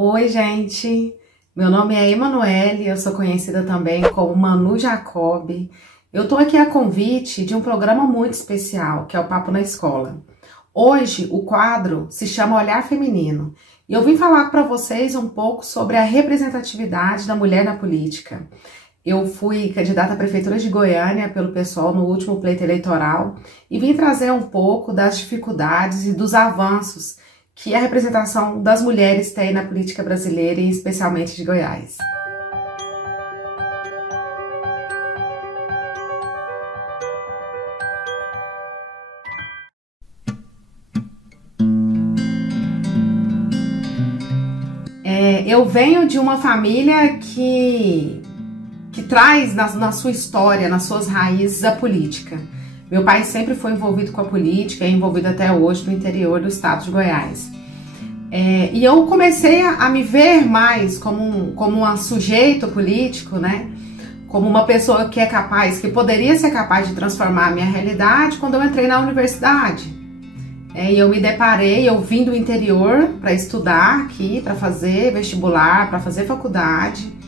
Oi, gente! Meu nome é Emanuele, eu sou conhecida também como Manu Jacob. Eu tô aqui a convite de um programa muito especial, que é o Papo na Escola. Hoje, o quadro se chama Olhar Feminino e eu vim falar para vocês um pouco sobre a representatividade da mulher na política. Eu fui candidata à Prefeitura de Goiânia pelo PSOL no último pleito eleitoral e vim trazer um pouco das dificuldades e dos avanços que a representação das mulheres tem na política brasileira e especialmente de Goiás. Eu venho de uma família que traz na sua história, nas suas raízes, a política. Meu pai sempre foi envolvido com a política, é envolvido até hoje no interior do estado de Goiás. E eu comecei a me ver mais como um sujeito político, né? Como uma pessoa que é capaz, que poderia ser capaz de transformar a minha realidade quando eu entrei na universidade. E eu me deparei, eu vim do interior para estudar aqui, para fazer vestibular, para fazer faculdade.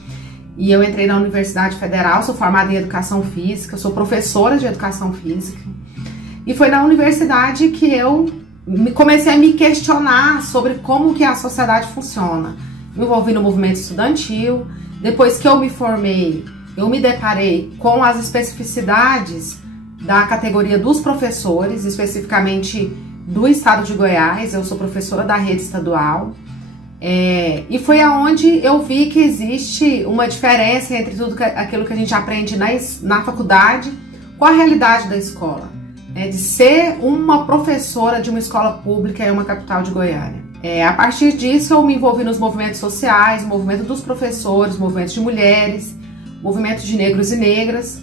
E eu entrei na Universidade Federal, sou formada em Educação Física, sou professora de Educação Física. E foi na universidade que eu comecei a me questionar sobre como que a sociedade funciona. Me envolvi no movimento estudantil. Depois que eu me formei, eu me deparei com as especificidades da categoria dos professores, especificamente do estado de Goiás. Eu sou professora da rede estadual. E foi aonde eu vi que existe uma diferença entre tudo aquilo que a gente aprende na faculdade com a realidade da escola, de ser uma professora de uma escola pública em uma capital de Goiânia. A partir disso eu me envolvi nos movimentos sociais, movimento dos professores, movimentos de mulheres, movimentos de negros e negras,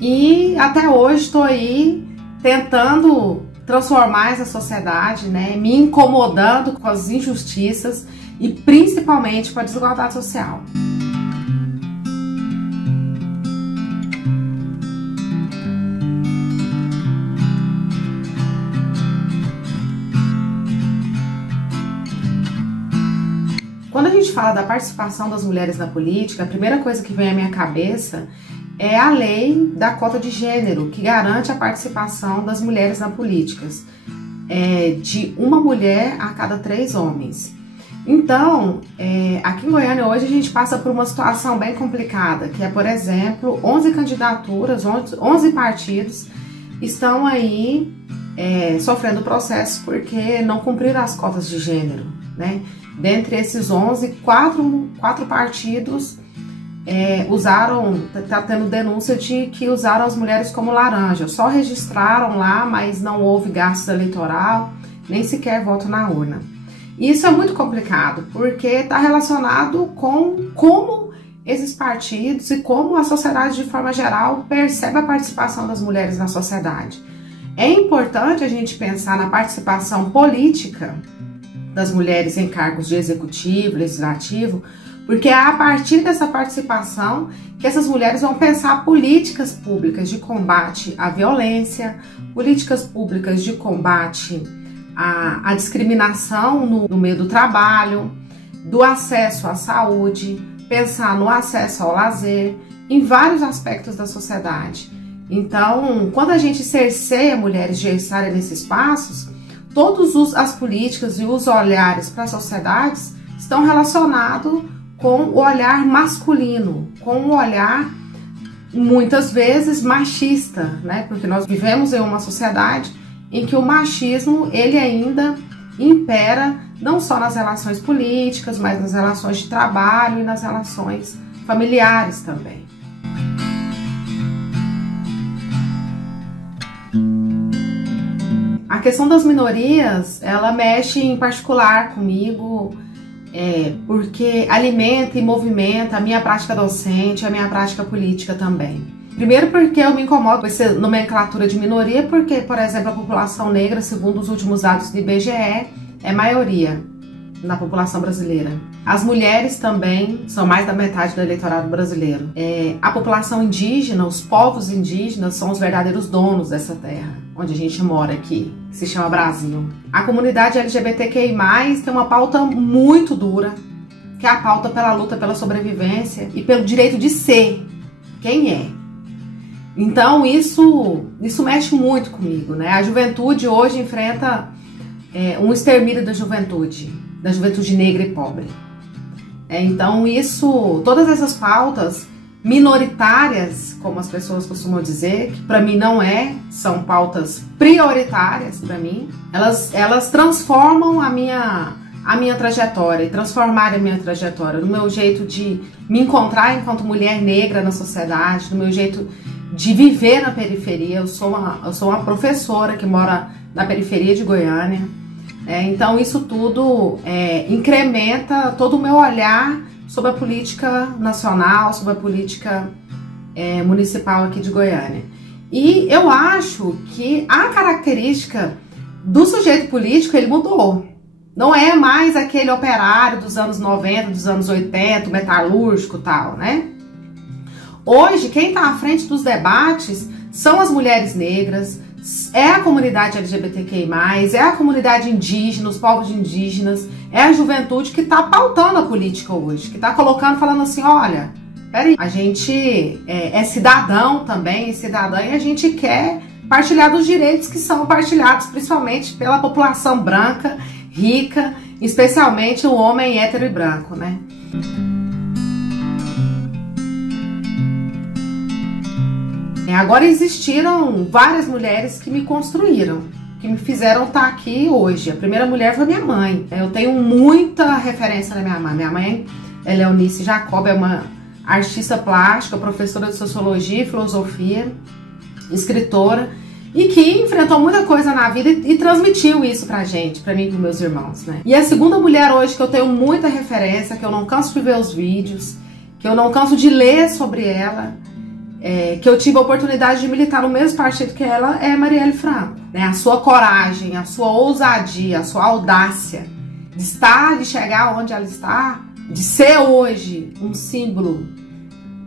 e até hoje estou aí tentando transformar essa sociedade, me incomodando com as injustiças e principalmente com a desigualdade social. Quando a gente fala da participação das mulheres na política, a primeira coisa que vem à minha cabeça é a lei da cota de gênero, que garante a participação das mulheres na política, de uma mulher a cada 3 homens. Então, aqui em Goiânia hoje a gente passa por uma situação bem complicada, que é, por exemplo, 11 candidaturas, 11 partidos estão aí sofrendo processo porque não cumpriram as cotas de gênero, né? Dentre esses 11, 4 partidos tá tendo denúncia de que usaram as mulheres como laranja, só registraram lá, mas não houve gasto eleitoral, nem sequer voto na urna. Isso é muito complicado, porque está relacionado com como esses partidos e como a sociedade de forma geral percebe a participação das mulheres na sociedade. É importante a gente pensar na participação política das mulheres em cargos de executivo, legislativo, porque é a partir dessa participação que essas mulheres vão pensar políticas públicas de combate à violência, políticas públicas de combate à discriminação no meio do trabalho, do acesso à saúde, pensar no acesso ao lazer, em vários aspectos da sociedade. Então, quando a gente cerceia mulheres de estarem nesses espaços, todas as políticas e os olhares para as sociedades estão relacionados com o olhar masculino, com o olhar muitas vezes machista, né? Porque nós vivemos em uma sociedade em que o machismo ele ainda impera não só nas relações políticas, mas nas relações de trabalho e nas relações familiares também. A questão das minorias, ela mexe em particular comigo, porque alimenta e movimenta a minha prática docente, a minha prática política também. Primeiro porque eu me incomodo com essa nomenclatura de minoria, porque, por exemplo, a população negra, segundo os últimos dados do IBGE, é maioria na população brasileira. As mulheres também são mais da metade do eleitorado brasileiro. A população indígena, os povos indígenas, são os verdadeiros donos dessa terra. onde a gente mora aqui, que se chama Brasil. A comunidade LGBTQI+, tem uma pauta muito dura, que é a pauta pela luta pela sobrevivência e pelo direito de ser quem é. Então isso mexe muito comigo, né? A juventude hoje enfrenta um extermínio da juventude negra e pobre. Então todas essas pautas minoritárias, como as pessoas costumam dizer, que para mim não são pautas prioritárias para mim, elas transformam a minha trajetória e transformaram a minha trajetória no meu jeito de me encontrar enquanto mulher negra na sociedade, no meu jeito de viver na periferia. Eu sou uma professora que mora na periferia de Goiânia. Então isso tudo incrementa todo o meu olhar sobre a política nacional, sobre a política municipal aqui de Goiânia. E eu acho que a característica do sujeito político, ele mudou. Não é mais aquele operário dos anos 90, dos anos 80, metalúrgico e tal, né? Hoje, quem está à frente dos debates são as mulheres negras, é a comunidade LGBTQI+, é a comunidade indígena, os povos indígenas, é a juventude que está pautando a política hoje, que está colocando, falando assim, olha, peraí, a gente é cidadão também, cidadã, e a gente quer partilhar dos direitos que são partilhados principalmente pela população branca, rica, especialmente o homem hétero e branco, né? Agora existiram várias mulheres que me construíram, que me fizeram estar aqui hoje. A primeira mulher foi minha mãe. Eu tenho muita referência na minha mãe. Minha mãe é Leonice Jacob, é uma artista plástica, professora de sociologia e filosofia, escritora, e que enfrentou muita coisa na vida e transmitiu isso pra gente, pra mim e pros meus irmãos, né? E a segunda mulher hoje que eu tenho muita referência, que eu não canso de ver os vídeos, que eu não canso de ler sobre ela, que eu tive a oportunidade de militar no mesmo partido que ela, é Marielle Franco, né? A sua coragem, a sua ousadia, a sua audácia de chegar onde ela está, de ser hoje um símbolo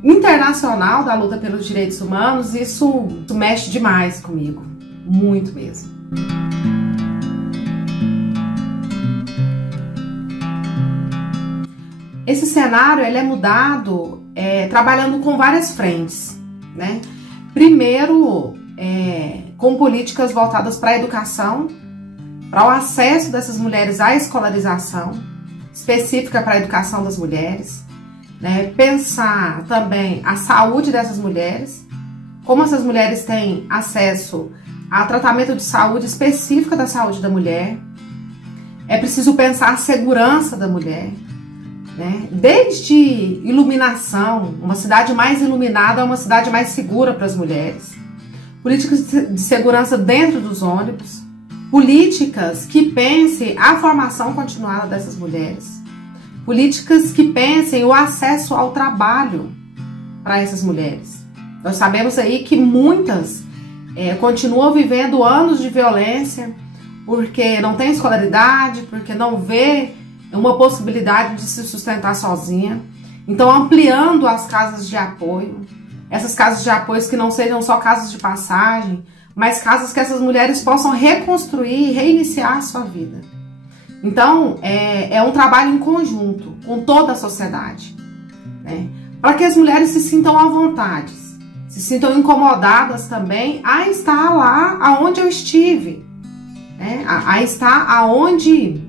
internacional da luta pelos direitos humanos, isso mexe demais comigo, muito mesmo. Esse cenário ele é mudado trabalhando com várias frentes, né? Primeiro, com políticas voltadas para a educação, para o acesso dessas mulheres à escolarização, específica para a educação das mulheres, né? Pensar também a saúde dessas mulheres, como essas mulheres têm acesso a tratamento de saúde específica da saúde da mulher. É preciso pensar a segurança da mulher, né? Desde iluminação, uma cidade mais iluminada é uma cidade mais segura para as mulheres. Políticas de segurança dentro dos ônibus, políticas que pensem a formação continuada dessas mulheres, políticas que pensem o acesso ao trabalho para essas mulheres. Nós sabemos aí que muitas continuam vivendo anos de violência porque não tem escolaridade, porque não vê uma possibilidade de se sustentar sozinha. Então, ampliando as casas de apoio, essas casas de apoio que não sejam só casas de passagem, mas casas que essas mulheres possam reconstruir e reiniciar a sua vida. Então, é um trabalho em conjunto com toda a sociedade, né? Para que as mulheres se sintam à vontade, se sintam incomodadas também a estar lá aonde eu estive, né? A estar aonde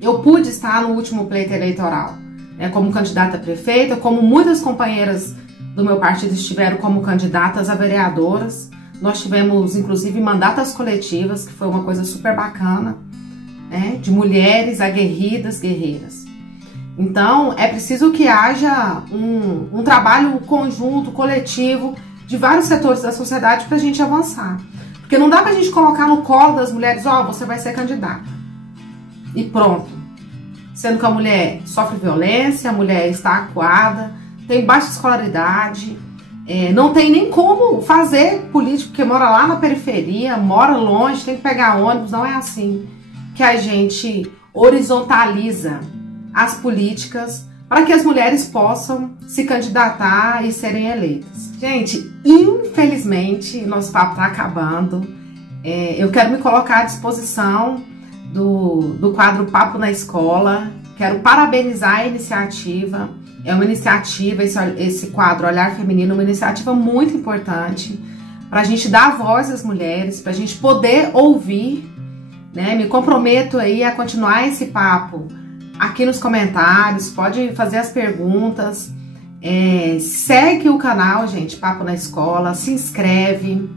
eu pude estar no último pleito eleitoral, né? Como candidata a prefeita, como muitas companheiras do meu partido estiveram como candidatas a vereadoras. Nós tivemos, inclusive, mandatas coletivas, que foi uma coisa super bacana, né? De mulheres aguerridas, guerreiras. Então, é preciso que haja um trabalho conjunto, coletivo, de vários setores da sociedade para a gente avançar. Porque não dá para a gente colocar no colo das mulheres, você vai ser candidata. E pronto. Sendo que a mulher sofre violência, a mulher está acuada, tem baixa escolaridade, não tem nem como fazer política, porque mora lá na periferia, mora longe, tem que pegar ônibus. Não é assim que a gente horizontaliza as políticas para que as mulheres possam se candidatar e serem eleitas. Gente, infelizmente, nosso papo está acabando. Eu quero me colocar à disposição do quadro Papo na Escola. Quero parabenizar a iniciativa. É uma iniciativa, esse quadro Olhar Feminino, uma iniciativa muito importante para a gente dar voz às mulheres, para a gente poder ouvir, né? Me comprometo aí a continuar esse papo aqui nos comentários, pode fazer as perguntas, segue o canal, gente, Papo na Escola, se inscreve,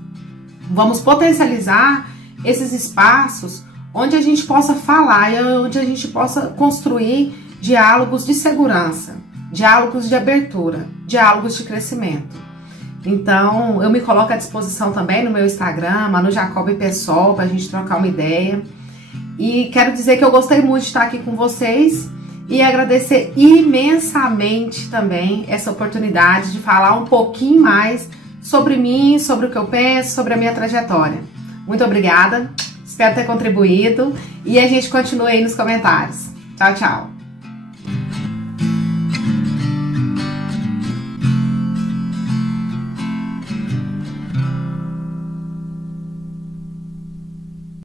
vamos potencializar esses espaços onde a gente possa falar e onde a gente possa construir diálogos de segurança, diálogos de abertura, diálogos de crescimento. Então, eu me coloco à disposição também no meu Instagram, Manu Jacob Pessoal, para a gente trocar uma ideia. E quero dizer que eu gostei muito de estar aqui com vocês e agradecer imensamente também essa oportunidade de falar um pouquinho mais sobre mim, sobre o que eu penso, sobre a minha trajetória. Muito obrigada, espero ter contribuído e a gente continua aí nos comentários. Tchau, tchau!